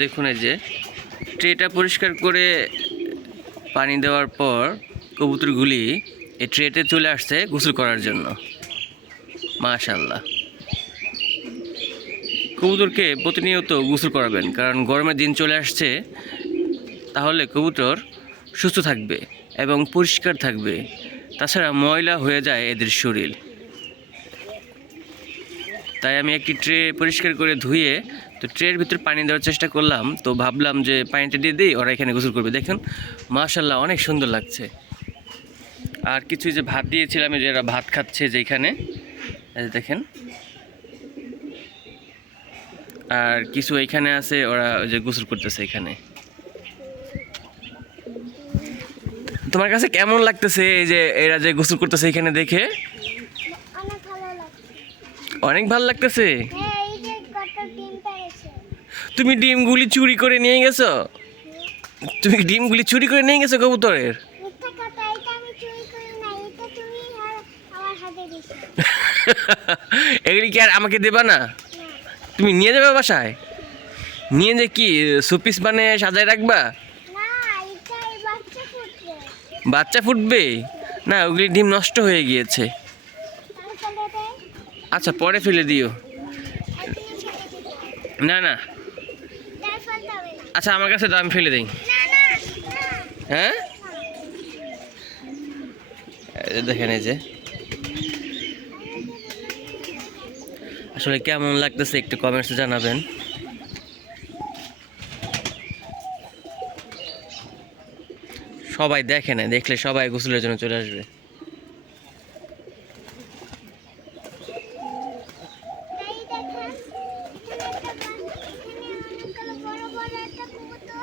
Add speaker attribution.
Speaker 1: দেখুন এই যে, ট্রেটা পরিষ্কার করে পানি দেওয়ার পর কবুতরগুলি এই ট্রেতে চলে আসছে গোসল করার জন্য। মাশাল্লাহ কবুতরকে প্রতিনিয়ত গোসল করাবেন, কারণ গরমের দিন চলে আসছে, তাহলে কবুতর সুস্থ থাকবে এবং পরিষ্কার থাকবে। তাছাড়া ময়লা হয়ে যায় এদের শরীর। তাই আমি একটি ট্রে পরিষ্কার করে ধুয়ে তো ট্রের ভিতর পানি দেওয়ার চেষ্টা করলাম তো ভাবলাম যে পানিটা দিয়ে দিই ওরা এখানে গোসল করবে। দেখুন মাশাল্লাহ অনেক সুন্দর লাগছে। আর কিছু যে ভাত দিয়েছিলাম এই যে এরা ভাত খাচ্ছে যেখানে দেখেন। আর কিছু এখানে আছে ওরা ওই যে গোসল করতেছে এখানে। তোমার কাছে কেমন লাগতেছে এই যে এরা যে গোসল করতেছে এখানে দেখে?
Speaker 2: অনেক ভালো
Speaker 1: অনেক ভালো লাগতেছে
Speaker 2: হ্যাঁ এই যে কত ডিম পেয়েছে
Speaker 1: তুমি ডিমগুলি চুরি করে নিয়ে গেছো? তুমি ডিমগুলি চুরি করে নিয়ে গেছো কবুতরের? এগুলি কি আর আমাকে দেবা না? তুমি নিয়ে যাবে বাসায়? নিয়ে যে কি, সুপিস বানিয়ে সাজায় রাখবা?
Speaker 2: বাচ্চা ফুটবে?
Speaker 1: না, ওগুলি ডিম নষ্ট হয়ে গিয়েছে। আচ্ছা পরে ফেলে দিও। না না। আচ্ছা আমার কাছে দাও আমি ফেলে দিই। হ্যাঁ? দেখেন এই যে। আসলে কেমন লাগতেছে একটু কমেন্টসে জানাবেন। সবাই দেখে না দেখলে সবাই গোসলের জন্য চলে আসবে।